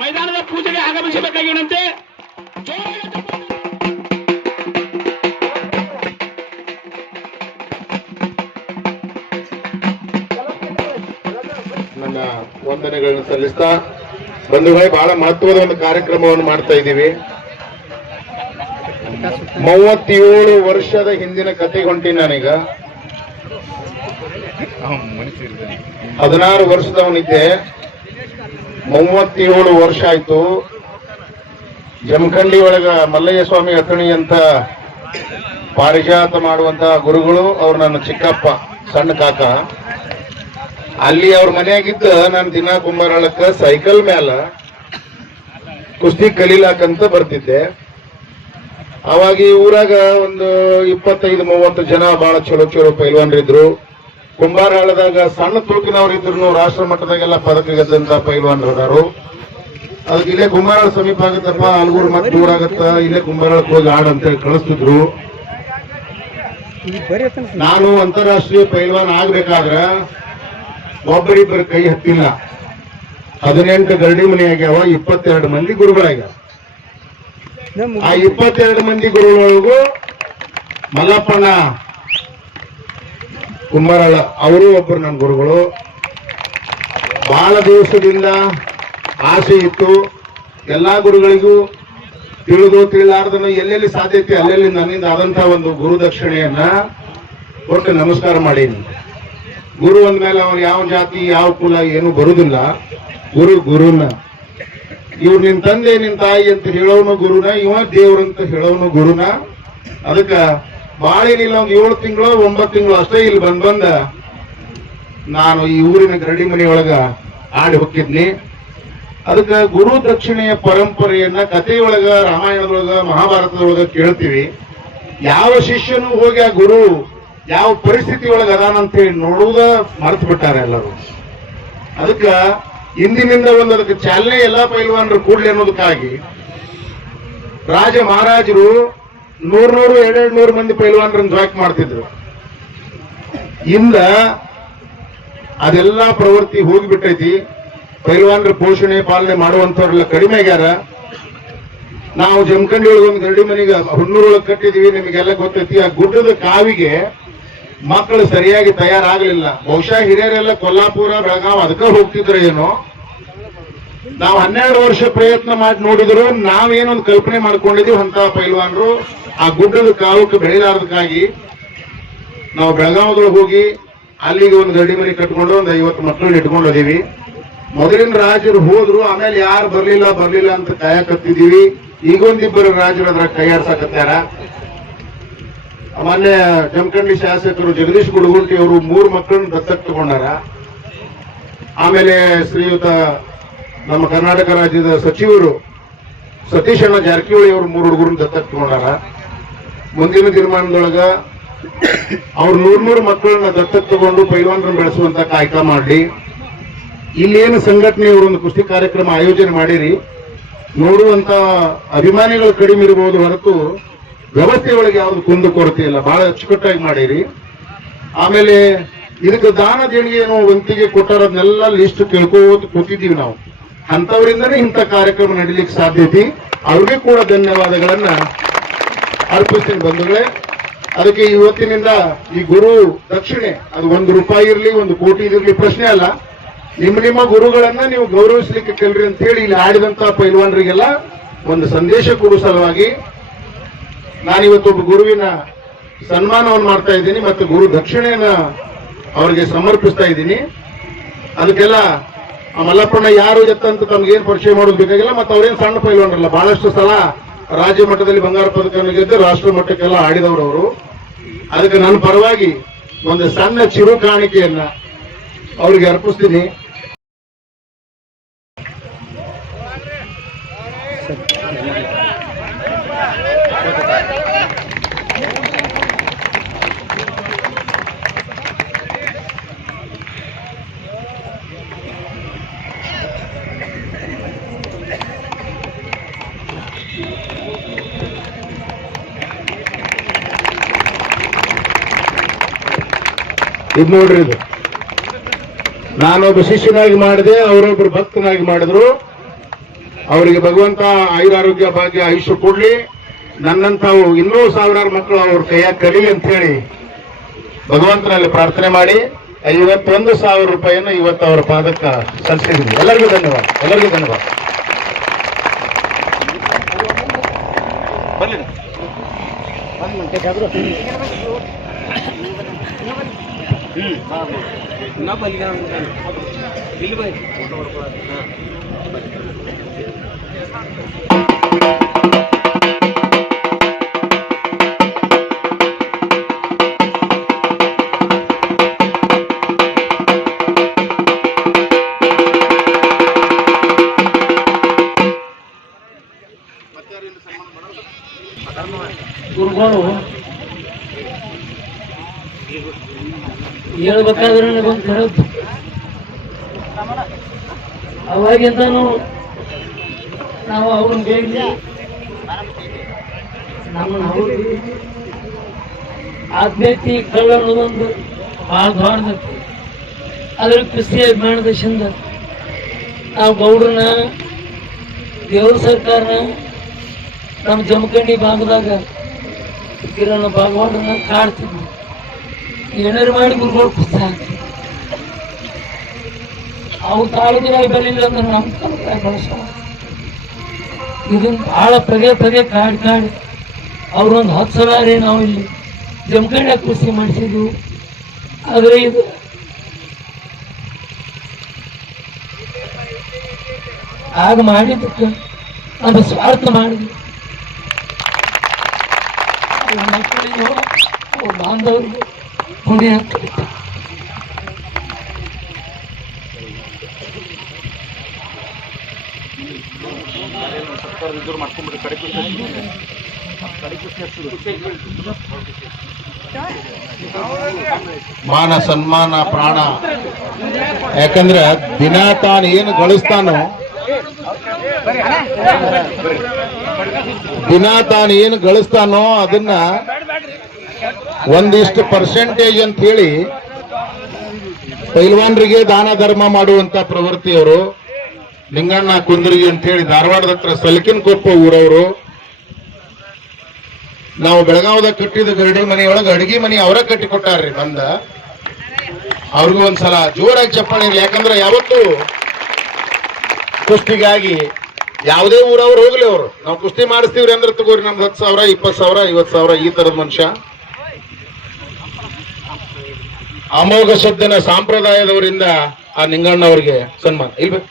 ಮೈದಾನದ ಪೂಜೆಗೆ ಆಗಮಿಸಬೇಕಾಗಿರುವಂತೆ. ನನ್ನ ವಂದನೆಗಳನ್ನು ಸಲ್ಲಿಸ್ತಾ, ಬಂಧುಗಳೇ, ಬಹಳ ಮಹತ್ವದ ಒಂದು ಕಾರ್ಯಕ್ರಮವನ್ನು ಮಾಡ್ತಾ ಇದ್ದೀವಿ. ಮೂವತ್ತೇಳು ವರ್ಷದ ಹಿಂದಿನ ಕತೆ ಹೊಂಟಿ ನಾನೀಗ. ಹದಿನಾರು ವರ್ಷದವನಿದ್ದೆ. ಮೂವತ್ತೇಳು ವರ್ಷ ಆಯ್ತು. ಜಮಖಂಡಿ ಒಳಗ ಮಲ್ಲಯ್ಯ ಸ್ವಾಮಿ ಅತಣಿ ಅಂತ ಪಾರಿಜಾತ ಮಾಡುವಂತ ಗುರುಗಳು, ಅವ್ರು ನನ್ನ ಚಿಕ್ಕಪ್ಪ, ಸಣ್ಣ ಕಾಕ. ಅಲ್ಲಿ ಅವ್ರ ಮನೆಯಾಗಿದ್ದ ನಾನು ದಿನ ಕುಂಬಾರಳಕ್ಕ ಸೈಕಲ್ ಮ್ಯಾಲ ಕುಸ್ತಿ ಕಲೀಲಾಕಂತ ಬರ್ತಿದ್ದೆ. ಅವಾಗ ಈ ಊರಾಗ ಒಂದು ಇಪ್ಪತ್ತೈದು, ಮೂವತ್ತು ಜನ ಬಹಳ ಚಲೋ ಚಲೋ ಪೈಲ್ವಾನ್ರಿದ್ರು. ಕುಂಬಾರಹಾಳದಾಗ ಸಣ್ಣ ತುಳುಕಿನವ್ರು ಇದ್ರು ರಾಷ್ಟ್ರ ಮಟ್ಟದಾಗೆಲ್ಲ ಪದಕ ಗೆದ್ದಂತ ಪೈಲ್ವಾನ್ರು ಅದಾರು ಅದಕ್ಕೆ ಇಲ್ಲೇ ಕುಂಬಾರಳ ಸಮೀಪ ಆಗತ್ತಪ್ಪ ಅಲ್ಗೂರು ಮತ್ತೆ ದೂರ ಆಗತ್ತ ಇಲ್ಲೇ ಕುಂಬಾರಳಕ್ಕೆ ಹೋಗಿ ಆಡ್ ಅಂತ ಹೇಳಿ ಕಳಿಸ್ತಿದ್ರು. ನಾನು ಅಂತಾರಾಷ್ಟ್ರೀಯ ಪೈಲ್ವಾನ್ ಆಗ್ಬೇಕಾದ್ರ ಒಬ್ಬರಿಬ್ಬರ ಕೈ ಹತ್ತಿಲ್ಲ. ಹದಿನೆಂಟು ಗರಡಿ ಮನೆ ಆಗ್ಯಾವ ಇಪ್ಪತ್ತೆರಡು ಮಂದಿ ಗುರುಗಳಾಗ್ಯಾವ. ಆ ಇಪ್ಪತ್ತೆರಡು ಮಂದಿ ಗುರುಗಳೊಳಗೂ ಮಲ್ಲಪ್ಪಣ್ಣ ಕುಂಬಾರಳ ಅವರು ಒಬ್ಬರು ನನ್ನ ಗುರುಗಳು. ಬಹಳ ದಿವಸದಿಂದ ಆಸೆ ಇತ್ತು. ಎಲ್ಲಾ ಗುರುಗಳಿಗೂ ತಿಳಿದು ತಿಳಿಲಾರ್ದನು ಎಲ್ಲೆಲ್ಲಿ ಸಾಧ್ಯತೆ ಅಲ್ಲೆಲ್ಲಿ ನನ್ನಿಂದ ಆದಂತಹ ಒಂದು ಗುರು ದಕ್ಷಿಣೆಯನ್ನ ಒಟ್ಟು ನಮಸ್ಕಾರ ಮಾಡೀನಿ. ಗುರು ಅಂದ್ಮೇಲೆ ಅವ್ರು ಯಾವ ಜಾತಿ, ಯಾವ ಕುಲ ಏನು ಬರುದಿಲ್ಲ. ಗುರು ಗುರುನ. ಇವ್ರು ನಿನ್ ತಂದೆ, ನಿನ್ ತಾಯಿ ಅಂತ ಹೇಳೋನು ಗುರುನ, ಇವ ದೇವ್ರಂತ ಹೇಳೋನು ಗುರುನ. ಅದಕ್ಕ ಬಾಳಿನಿಲ್ಲ ಒಂದು ಏಳು ತಿಂಗಳು, ಒಂಬತ್ತು ತಿಂಗಳು ಅಷ್ಟೇ ಇಲ್ಲಿ ಬಂದ್ ಬಂದ ನಾನು ಈ ಊರಿನ ಗರಡಿ ಮನೆಯೊಳಗ ಆಡಿ ಹೋಗಿದ್ನಿ. ಅದಕ್ಕೆ ಗುರು ದಕ್ಷಿಣೆಯ ಪರಂಪರೆಯನ್ನ ಕಥೆಯೊಳಗ, ರಾಮಾಯಣದೊಳಗ, ಮಹಾಭಾರತದೊಳಗ ಕೇಳ್ತೀವಿ. ಯಾವ ಶಿಷ್ಯನು ಹೋಗಿ ಆ ಗುರು ಯಾವ ಪರಿಸ್ಥಿತಿ ಒಳಗ ಅದಾನಂತ ಹೇಳಿ ನೋಡುವುದ ಮರೆತು ಬಿಟ್ಟಾರೆ ಎಲ್ಲರೂ. ಅದಕ್ಕ ಇಂದಿನಿಂದ ಒಂದು ಅದಕ್ಕೆ ಚಾಲನೆ ಎಲ್ಲಾ ಪೈಲ್ವಾನರು ಕೂಡ್ಲಿ ಅನ್ನೋದಕ್ಕಾಗಿ ರಾಜ ಮಹಾರಾಜರು ನೂರ್ ನೂರು ಎರಡೆರಡು ನೂರು ಮಂದಿ ಪೈಲ್ವಾನ್ರನ್ನು ಜಾಕ್ ಮಾಡ್ತಿದ್ರು. ಇಂದ ಅದೆಲ್ಲ ಪ್ರವೃತ್ತಿ ಹೋಗಿಬಿಟ್ಟೈತಿ. ಪೈಲ್ವಾನ್ರ ಪೋಷಣೆ ಪಾಲನೆ ಮಾಡುವಂತವ್ರೆಲ್ಲ ಕಡಿಮೆ ಆಗ್ಯಾರ. ನಾವು ಜಮಖಂಡಿ ಒಳಗೆ ಒಂದು ಗರಡಿ ಮನೆಗೆ ಹುಣ್ಣೂರೊಳಗೆ ಕಟ್ಟಿದೀವಿ, ನಿಮಗೆಲ್ಲ ಗೊತ್ತೈತಿ. ಆ ಗುಡ್ಡದ ಕಾವಿಗೆ ಮಕ್ಕಳು ಸರಿಯಾಗಿ ತಯಾರಾಗಲಿಲ್ಲ. ಬಹುಶಃ ಹಿರಿಯರೆಲ್ಲ ಕೊಲ್ಲಾಪುರ, ಬೆಳಗಾವ್ ಅದಕ್ಕೆ ಹೋಗ್ತಿದ್ರು ಏನೋ. ನಾವು ಹನ್ನೆರಡು ವರ್ಷ ಪ್ರಯತ್ನ ಮಾಡಿ ನೋಡಿದ್ರು ನಾವೇನೊಂದು ಕಲ್ಪನೆ ಮಾಡ್ಕೊಂಡಿದೀವಿ ಅಂತ ಪೈಲ್ವಾನರು. ಆ ಗುಡ್ಡದ ಕಾಲಕ್ಕೆ ಬೆಳೆಯಲಾರ್ದಕ್ಕಾಗಿ ನಾವು ಬೆಳಗಾವದೊಳಗೆ ಹೋಗಿ ಅಲ್ಲಿಗೆ ಒಂದು ಗಡಿ ಮನೆ ಕಟ್ಕೊಂಡು ಒಂದು ಐವತ್ತು ಮಕ್ಕಳನ್ನ ಇಟ್ಕೊಂಡು ಹೋದೀವಿ. ಮೊದಲಿನ ರಾಜರು ಹೋದ್ರು, ಆಮೇಲೆ ಯಾರು ಬರ್ಲಿಲ್ಲ ಬರ್ಲಿಲ್ಲ ಅಂತ ಕಾಯಕತ್ತಿದೀವಿ ಈಗೊಂದಿಬ್ಬರು ರಾಜರು ಅದ್ರ ಕೈಯಾಡ್ಸಕತ್ತಾರ ಮೊನ್ನೆ ಜಮಖಂಡಿ ಶಾಸಕರು ಜಗದೀಶ್ ಗುಡಗುಂಟಿ ಅವರು ಮೂರು ಮಕ್ಕಳನ್ನ ದತ್ತಕ್ ತಗೊಂಡಾರ. ಆಮೇಲೆ ಶ್ರೀಯುತ ನಮ್ಮ ಕರ್ನಾಟಕ ರಾಜ್ಯದ ಸಚಿವರು ಸತೀಶ್ ಅಣ್ಣ ಜಾರಕಿಹೊಳಿ ಅವರು ಮೂರು ಹುಡುಗರನ್ನ ದತ್ತಕ್ಕೆ ಮುಂದಿನ ತೀರ್ಮಾನದೊಳಗ ಅವ್ರು ನೂರ್ ನೂರು ಮಕ್ಕಳನ್ನ ದತ್ತಕ್ ತಗೊಂಡು ಪೈಲ್ವಾನರನ್ನ ಬೆಳೆಸುವಂತ ಕಾಯಕ ಮಾಡ್ಲಿ. ಇಲ್ಲೇನು ಸಂಘಟನೆ ಒಂದು ಕುಸ್ತಿ ಕಾರ್ಯಕ್ರಮ ಆಯೋಜನೆ ಮಾಡಿರಿ. ನೋಡುವಂತ ಅಭಿಮಾನಿಗಳು ಕಡಿಮೆ ಇರಬಹುದು ಹೊರತು ವ್ಯವಸ್ಥೆ ಒಳಗೆ ಯಾವ್ದು ಕುಂದು ಕೊರತೆ ಇಲ್ಲ. ಬಹಳ ಅಚ್ಚುಕಟ್ಟಾಗಿ ಮಾಡಿರಿ. ಆಮೇಲೆ ಇದಕ್ಕೆ ದಾನ ದೇಣಿಗೆ ಏನೋ ವಂತಿಗೆ ಕೊಟ್ಟಾರದನ್ನೆಲ್ಲ ಲಿಸ್ಟ್ ತಿಳ್ಕೋತ ಕೂತಿದ್ದೀವಿ ನಾವು. ಅಂತವರಿಂದನೇ ಇಂಥ ಕಾರ್ಯಕ್ರಮ ನಡೀಲಿಕ್ಕೆ ಸಾಧ್ಯತೆ ಅವ್ರಿಗೆ ಕೂಡ ಧನ್ಯವಾದಗಳನ್ನ ಅರ್ಪಿಸ್ತೀನಿ ಬಂಧುಗಳೇ. ಅದಕ್ಕೆ ಇವತ್ತಿನಿಂದ ಈ ಗುರು ದಕ್ಷಿಣೆ, ಅದು ಒಂದು ರೂಪಾಯಿ ಇರಲಿ, ಒಂದು ಕೋಟಿ ಇರಲಿ ಪ್ರಶ್ನೆ ಅಲ್ಲ. ನಿಮ್ಮ ನಿಮ್ಮ ಗುರುಗಳನ್ನ ನೀವು ಗೌರವಿಸ್ಲಿಕ್ಕೆ ಕೇಳ್ರಿ ಅಂತ ಹೇಳಿ ಇಲ್ಲಿ ಆಡಿದಂತಹ ಪೈಲ್ವಾನರಿಗೆಲ್ಲ ಒಂದು ಸಂದೇಶ ಕೊಡುವ ಸಲುವಾಗಿ. ನಾನಿವತ್ತು ಒಬ್ಬ ಗುರುವಿನ ಸನ್ಮಾನವನ್ನು ಮಾಡ್ತಾ ಇದ್ದೀನಿ ಮತ್ತು ಗುರು ದಕ್ಷಿಣೆಯನ್ನ ಅವರಿಗೆ ಸಮರ್ಪಿಸ್ತಾ ಇದ್ದೀನಿ. ಅದಕ್ಕೆಲ್ಲ ಆ ಮಲ್ಲಪ್ಪಣ್ಣ ಯಾರು ಎತ್ತಂತ ತಮ್ಗೇನು ಪರಿಚಯ ಮಾಡೋದು ಬೇಕಾಗಿಲ್ಲ, ಮತ್ತು ಅವ್ರೇನು ಸಣ್ಣ ಪೈಲ್ವಾನರಲ್ಲ ಬಹಳಷ್ಟು ಸಲ ರಾಜ್ಯ ಮಟ್ಟದಲ್ಲಿ ಬಂಗಾರ ಪದಕವನ್ನು ಗೆದ್ದು ರಾಷ್ಟ್ರ ಮಟ್ಟಕ್ಕೆಲ್ಲ ಆಡಿದವರು ಅವರು. ಅದಕ್ಕೆ ನನ್ನ ಪರವಾಗಿ ಒಂದು ಸಣ್ಣ ಚಿರು ಕಾಣಿಕೆಯನ್ನ ಅವ್ರಿಗೆ ಅರ್ಪಿಸ್ತೀನಿ. ಇದು ನೋಡ್ರಿ ಇದು. ನಾನೊಬ್ಬ ಶಿಷ್ಯನಾಗಿ ಮಾಡಿದೆ, ಅವರೊಬ್ರು ಭಕ್ತನಾಗಿ ಮಾಡಿದ್ರು. ಅವರಿಗೆ ಭಗವಂತ ಆಯುರಾರೋಗ್ಯ ಭಾಗ್ಯ ಆಯುಷ್ಯ ಕೊಡ್ಲಿ. ನನ್ನಂತಾವು ಇನ್ನೂ ಸಾವಿರಾರು ಮಕ್ಕಳು ಅವ್ರ ಕೈಯಾಗ ಕಲೀಲಿ ಅಂತ ಹೇಳಿ ಭಗವಂತನಲ್ಲಿ ಪ್ರಾರ್ಥನೆ ಮಾಡಿ, ಐವತ್ತೊಂದು ಸಾವಿರ ರೂಪಾಯಿಯನ್ನು ಇವತ್ತು ಅವರ ಪಾದಕ್ಕ ಸಲ್ಲಿಸಿದ್ವಿ ಎಲ್ಲರಿಗೂ ಧನ್ಯವಾದ ಎಲ್ಲರಿಗೂ ಧನ್ಯವಾದ. ಗುರುಗಳು ಹೇಳ್ಬೇಕಾದ್ರೆ ನನಗೊಂದು ಹೇಳೋದು ಅವಾಗಿಂದನು ನಾವು ಅವ್ರನ್ನ ಬೇಡಿ ನಮ್ಮನ್ನ ಅವ್ರು ಆತ್ಮೀಯತೆ ಕಳ್ಳ ಅನ್ನೋದೊಂದು ಭಾಳ ದೊಡ್ಡದೈತಿ ಅದ್ರ ಕೃಷಿ ಅಭಿಮಾನದಿಂದ ನಾವು ಗೌಡ್ರನ್ನ, ದೇವ್ರ ಸರ್ಕಾರನ, ನಮ್ಮ ಜಮಖಂಡಿ ಭಾಗದಾಗ ಕಿರಣ ಭಗವಾನನ್ನ ಕಾಡ್ತಿದ್ವಿ. ಏನಾರು ಮಾಡಿ ಗುರುಗಳು ಪುಸ್ತಕ ಹಾಕ್ತಿದ್ವಿ ಅವು ತಾಳದಿರಾಗಿ ಬರಲಿಲ್ಲ ಅಂದ್ರೆ ನಮ್ಮ ತಲಕಾಯಿ ಬಳಸೋ ಇದನ್ನು ಭಾಳ ಪದೇ ಪದೇ ಕಾಡಿ ಕಾಡಿ. ಅವ್ರೊಂದು ಹತ್ತು ಸಾವಿರ ನಾವು ಇಲ್ಲಿ ಜಮಖಂಡ ಕೃಷಿ ಮಾಡಿಸಿದ್ವು. ಆದರೆ ಇದು ಆಗ ಮಾಡಿದ್ದಕ್ಕೆ ಅದು ಸ್ವಾರ್ಥ ಮಾಡಿದ್ವಿ ಅವ್ರ ಮಕ್ಕಳಿಗೂ ಅವ್ರ ಬಾಂಧವರಿಗೂ ಮಾನ ಸನ್ಮಾನ ಪ್ರಾಣ. ಯಾಕಂದ್ರೆ ದಿನ ತಾನು ಏನು ಗಳಿಸ್ತಾನೋ ದಿನ ತಾನು ಏನು ಗಳಿಸ್ತಾನೋ ಅದನ್ನ ಒಂದಿಷ್ಟು ಪರ್ಸೆಂಟೇಜ್ ಅಂತ ಹೇಳಿ ಪೈಲ್ವಾನ್ರಿಗೆ ದಾನ ಧರ್ಮ ಮಾಡುವಂತ ಪ್ರವೃತ್ತಿಯವರು, ಲಿಂಗಣ್ಣ ಕುಂದ್ರಿಗೆ ಅಂತ ಹೇಳಿ ಧಾರವಾಡದ ಹತ್ರ ಸಲ್ಕಿನ ಕೊಪ್ಪ ಊರವರು, ನಾವು ಬೆಳಗಾವದ ಕಟ್ಟಿದ ಗರಡಿ ಮನೆಯೊಳಗೆ ಅಡಿಗೆ ಮನೆ ಅವರ ಕಟ್ಟಿ ಕೊಟ್ಟಾರ್ರಿ ಬಂದ. ಅವ್ರಿಗೂ ಒಂದ್ಸಲ ಜೋರಾಗಿ ಚಪ್ಪಾಳೆ ಇರಲಿ. ಯಾಕಂದ್ರೆ ಯಾವತ್ತು ಕುಸ್ತಿಗಾಗಿ ಯಾವುದೇ ಊರವ್ರು ಹೋಗ್ಲಿ ಅವರು. ನಾವು ಕುಸ್ತಿ ಮಾಡಿಸ್ತೀವ್ರಿ ಅಂದ್ರೆ ತಗೋರಿ, ನಮ್ದು ಹತ್ತು ಸಾವಿರ, ಇಪ್ಪತ್ತು ಸಾವಿರ, ಐವತ್ತು ಸಾವಿರ ಈ ತರದ ಮನುಷ್ಯ. ಅಮೋಘ ಶಬ್ದನ ಸಾಂಪ್ರದಾಯದವರಿಂದ ಆ ನಿಂಗಣ್ಣ ಅವರಿಗೆ ಸನ್ಮಾನ ಇಲ್ಬೇಕು